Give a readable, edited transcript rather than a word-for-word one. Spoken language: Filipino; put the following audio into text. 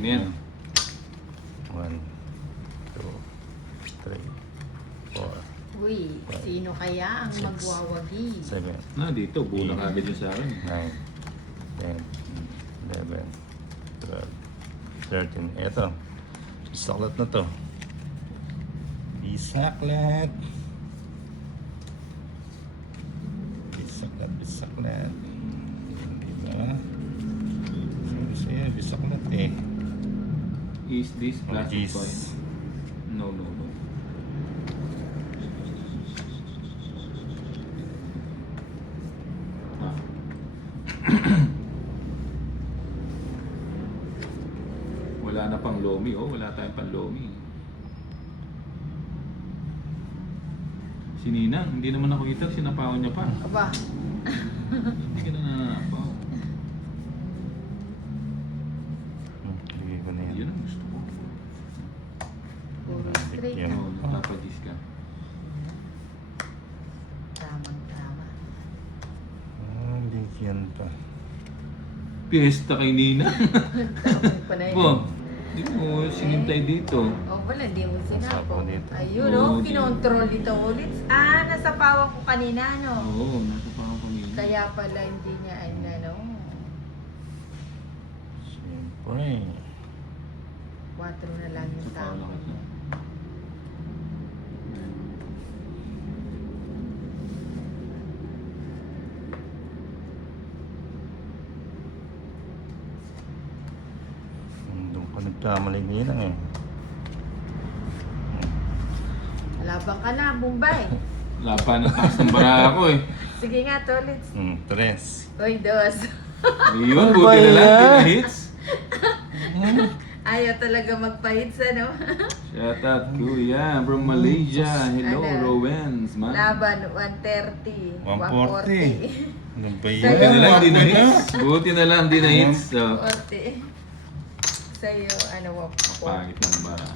Yan. 1, 2, 3, 4, Uy, sino kaya ang Six. magwawagi? 7, Dito, bulang agad yun sa akin. 9, 10, 11, 12, 13. Eto. Bisaklat na to. Bisaklat. Bisaklat. Diba? Sabi sa'yo, bisaklat eh. Is this plastic Is. coin? No. Ah. Wala na pang lomi, oh. Wala tayong pang lomi. Si Ninang, hindi naman ako kita, sinapawan niya pa. Aba, Hindi ka na nanapaw. Bigay ko na Yun yan. ang gusto ko. puro straight. Yan. Oo, napapagis ka. Tamang-tama. Bigyan pa. Piyesta kay Ninang. Tamang pa na yun. Po, di mo sinintay dito. Oh, wala, hindi mo Nasapaw sinapo. dito. Ayun, Oo, oh, di- kinontrol dito ulit. nasa pawa ko kanina, no? Oo, nasa pa ako kanina. Kaya pala hindi niya, ano, Siyempre. 4 na lang yung Sa paula tama. ka siya. Doon ka nagkamali nila eh. Laban ka na, Bombay. Laban ng taas ng bara ako eh. Sige nga, Tolits. 3. Hoy, dos. Ayun, buti na lang, di na hits. Ayaw talaga magpa-hits, ano? Shout out Kuya from Malaysia. Hello, Ano? Rowens, man. Laban, 130. 140. Ano ba Buti Sa'yo, na lang, di na 140 hits. Buti na lang, di na hits. So, 40. Sa'yo, ano, 140. pangit ng bara.